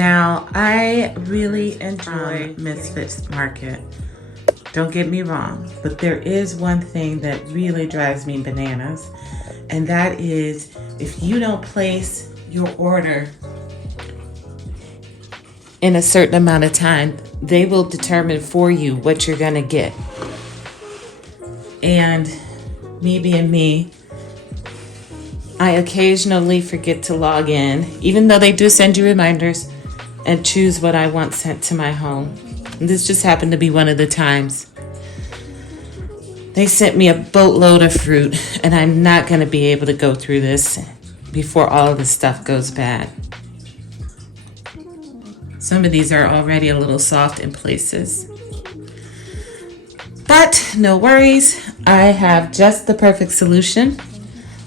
Now, I really enjoy Misfits Market. Don't get me wrong, but there is one thing that really drives me bananas, and that is if you don't place your order in a certain amount of time, they will determine for you what you're gonna get. And me being me, I occasionally forget to log in, even though they do send you reminders, and choose what I want sent to my home. And this just happened to be one of the times. They sent me a boatload of fruit, and I'm not going to be able to go through this before all of this stuff goes bad. Some of these are already a little soft in places. But no worries, I have just the perfect solution.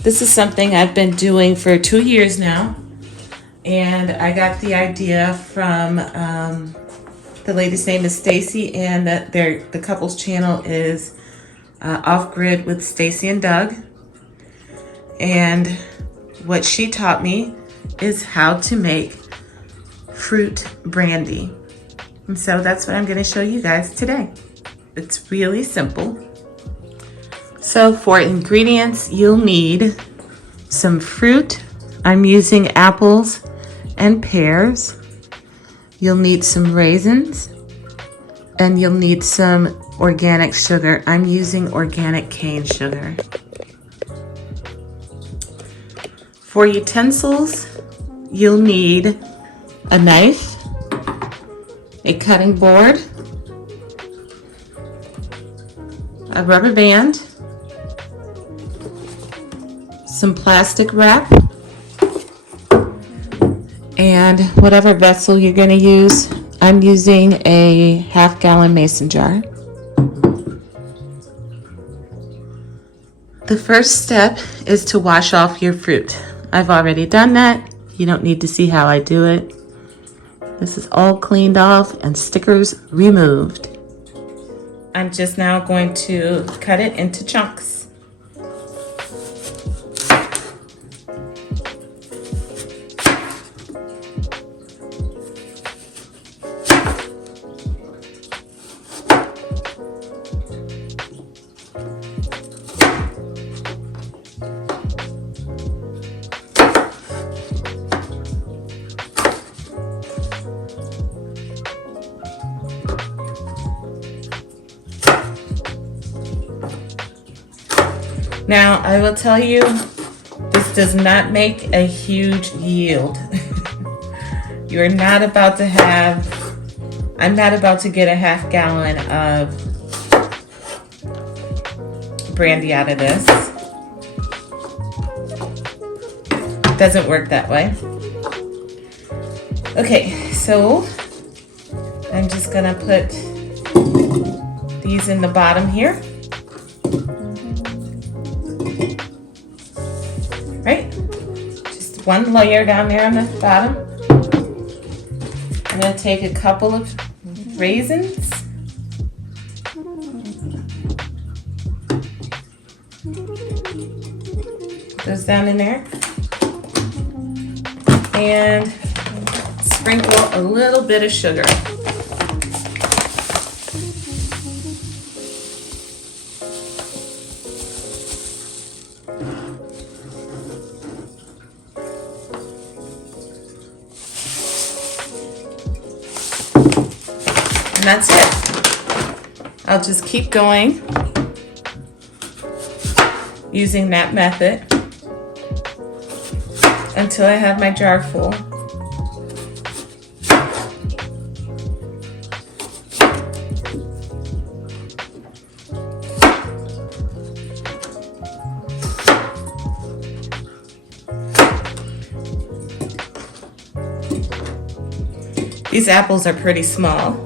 This is something I've been doing for 2 years now. And I got the idea from the lady's name is Stacy, and the couple's channel is Off Grid with Stacy and Doug. And what she taught me is how to make fruit brandy. And so that's what I'm going to show you guys today. It's really simple. So for ingredients, you'll need some fruit. I'm using apples and pears. You'll need some raisins, and you'll need some organic sugar. I'm using organic cane sugar. For utensils, you'll need a knife, a cutting board, a rubber band, some plastic wrap, and whatever vessel you're going to use. I'm using a half-gallon mason jar. The first step is to wash off your fruit. I've already done that. You don't need to see how I do it. This is all cleaned off and stickers removed. I'm just now going to cut it into chunks. Now, I will tell you, this does not make a huge yield. You're not about to have, I'm not about to get a half gallon of brandy out of this. It doesn't work that way. Okay, so I'm just gonna put these in the bottom here. Right? Just one layer down there on the bottom. I'm going to take a couple of raisins. Put those down in there. And sprinkle a little bit of sugar. And that's it. I'll just keep going using that method until I have my jar full. These apples are pretty small.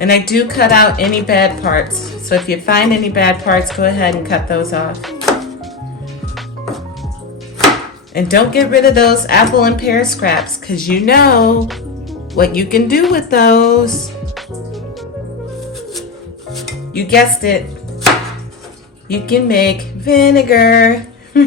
And I do cut out any bad parts. So if you find any bad parts, go ahead and cut those off. And don't get rid of those apple and pear scraps, because you know what you can do with those. You guessed it. You can make vinegar. All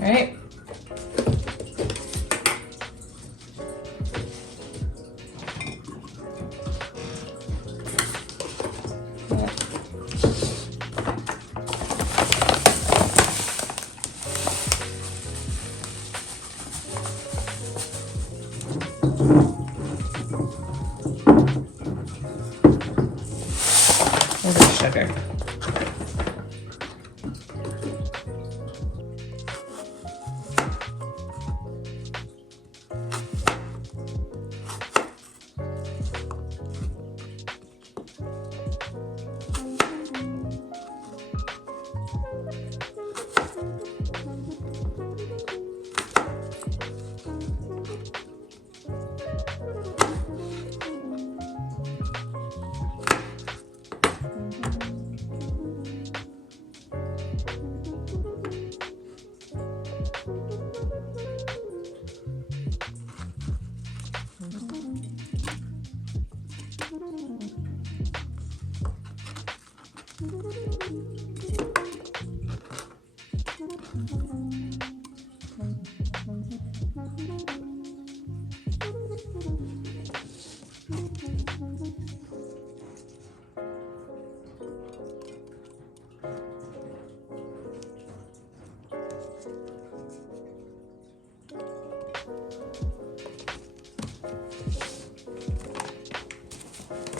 right. Where's the sugar?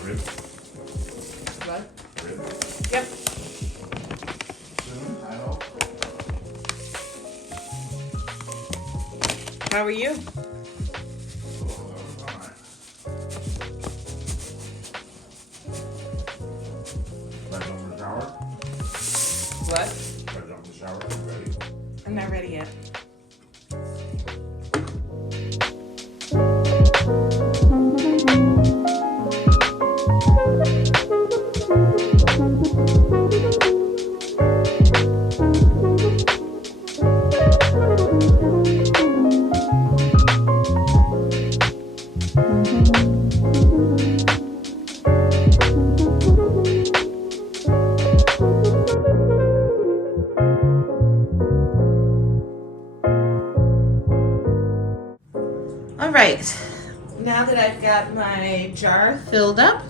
Rib? What? Rib? Yep. Soon, I hope. How are you? Oh, alright. Ready to jump in the shower? What? Ready to jump in the shower? You ready? I'm not ready yet. All right, now that I've got my jar filled up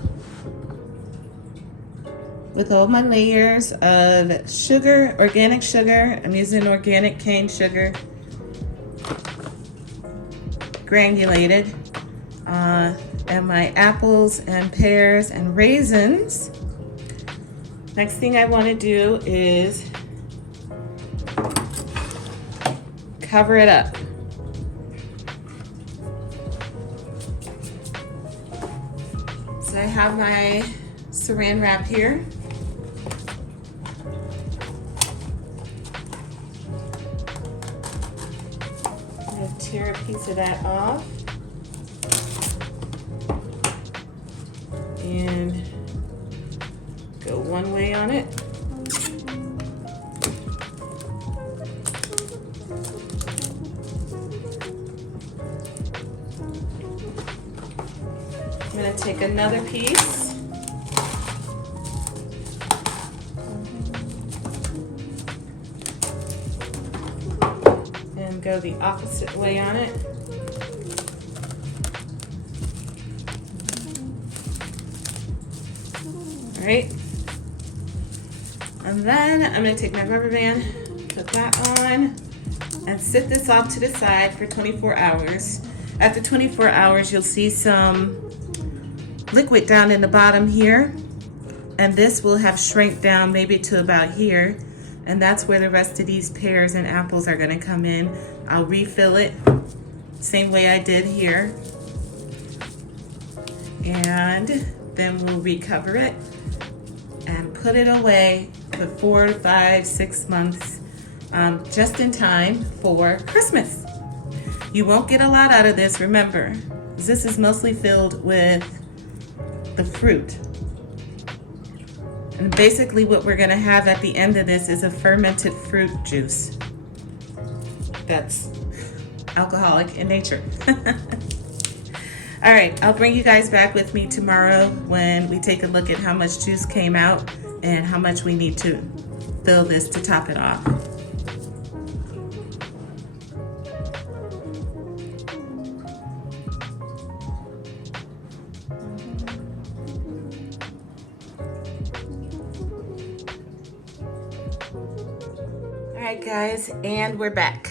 with all my layers of sugar, organic sugar, I'm using organic cane sugar, granulated, and my apples and pears and raisins. Next thing I want to do is cover it up. So I have my saran wrap here. I'm going to tear a piece of that off. And go one way on it. I'm going to take another piece and go the opposite way on it. All right. And then I'm going to take my rubber band, put that on, and sit this off to the side for 24 hours. After 24 hours, you'll see some liquid down in the bottom here, and this will have shrank down maybe to about here, and that's where the rest of these pears and apples are going to come in. I'll refill it same way I did here, and then we'll recover it and put it away for 4 to 5, 6 months, just in time for Christmas. You won't get a lot out of this, remember. This is mostly filled with the fruit. And basically what we're gonna have at the end of this is a fermented fruit juice that's alcoholic in nature. All right, I'll bring you guys back with me tomorrow when we take a look at how much juice came out and how much we need to fill this to top it off. All right, guys, and we're back.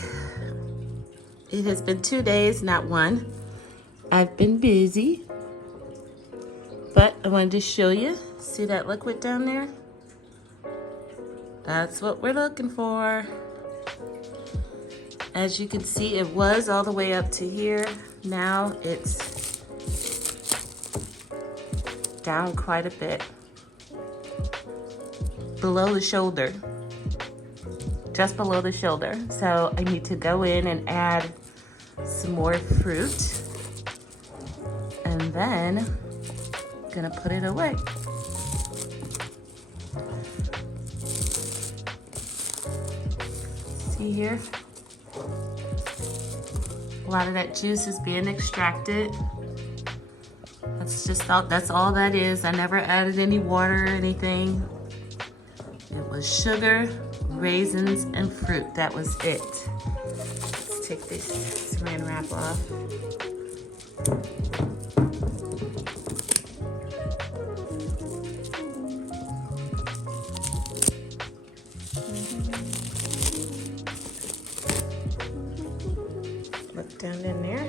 It has been 2 days, not one. I've been busy, but I wanted to show you. See that liquid down there? That's what we're looking for. As you can see, it was all the way up to here. Now it's down quite a bit. Below the shoulder. Just below the shoulder. So I need to go in and add some more fruit. And then I'm gonna put it away. See here? A lot of that juice is being extracted. That's all that is. I never added any water or anything. It was sugar, raisins, and fruit. That was it. Let's take this saran wrap off. Look down in there.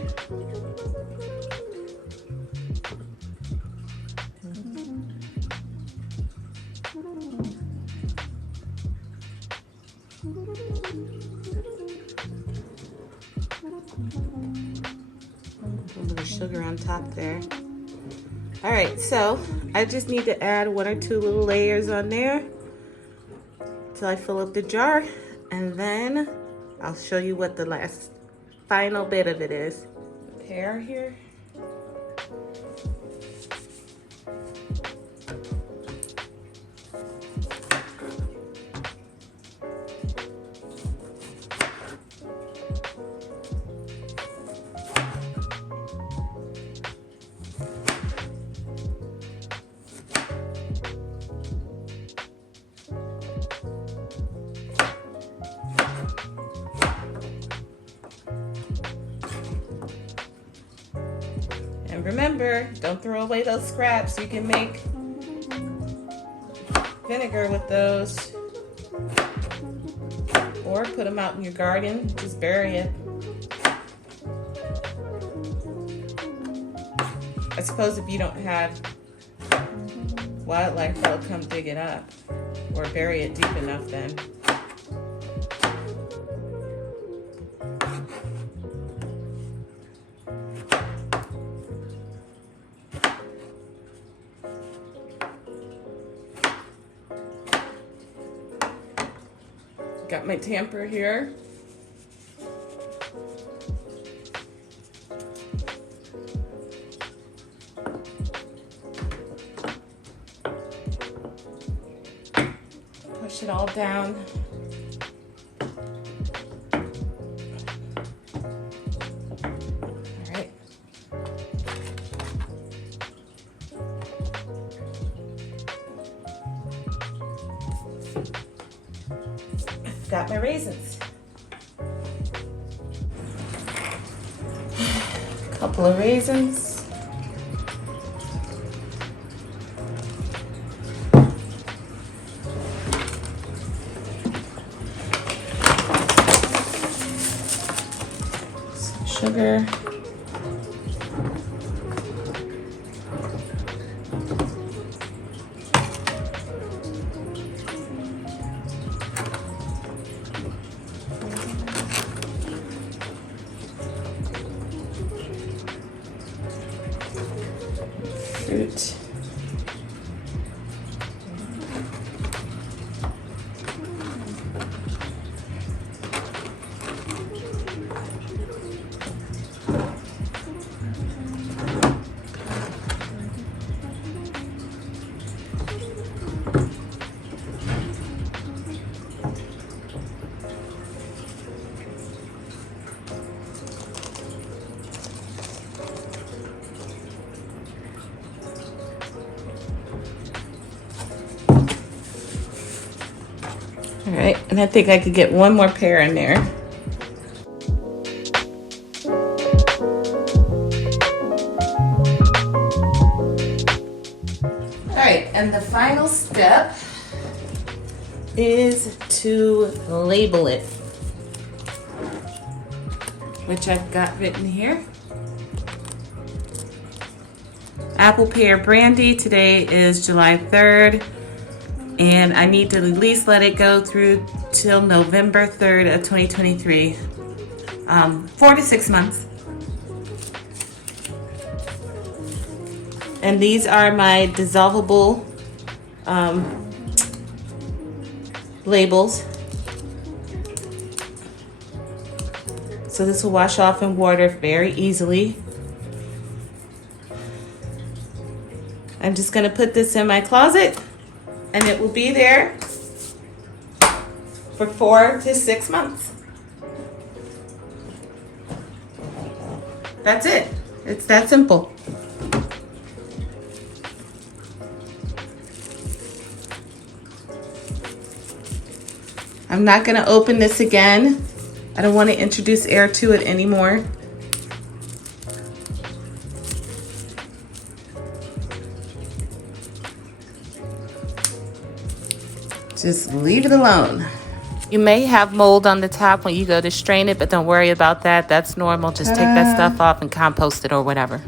A little sugar on top there. All right, so I just need to add 1 or 2 little layers on there till I fill up the jar, and then I'll show you what the last final bit of it is. Pear here. And remember, don't throw away those scraps. You can make vinegar with those, or put them out in your garden. Just bury it. I suppose if you don't have wildlife, they'll come dig it up, or bury it deep enough then. Got my tamper here. Push it all down. All right. Got my raisins. A couple of raisins. Some sugar. Fruit. All right, and I think I could get one more pear in there. All right, and the final step is to label it, which I've got written here. Apple Pear Brandy, today is July 3rd, and I need to at least let it go through till November 3rd of 2023. 4 to 6 months. And these are my dissolvable labels. So this will wash off in water very easily. I'm just gonna put this in my closet and it will be there for 4 to 6 months. That's it. It's that simple. I'm not gonna open this again. I don't want to introduce air to it anymore. Just leave it alone. You may have mold on the top when you go to strain it, but don't worry about that. That's normal. Just take that stuff off and compost it or whatever.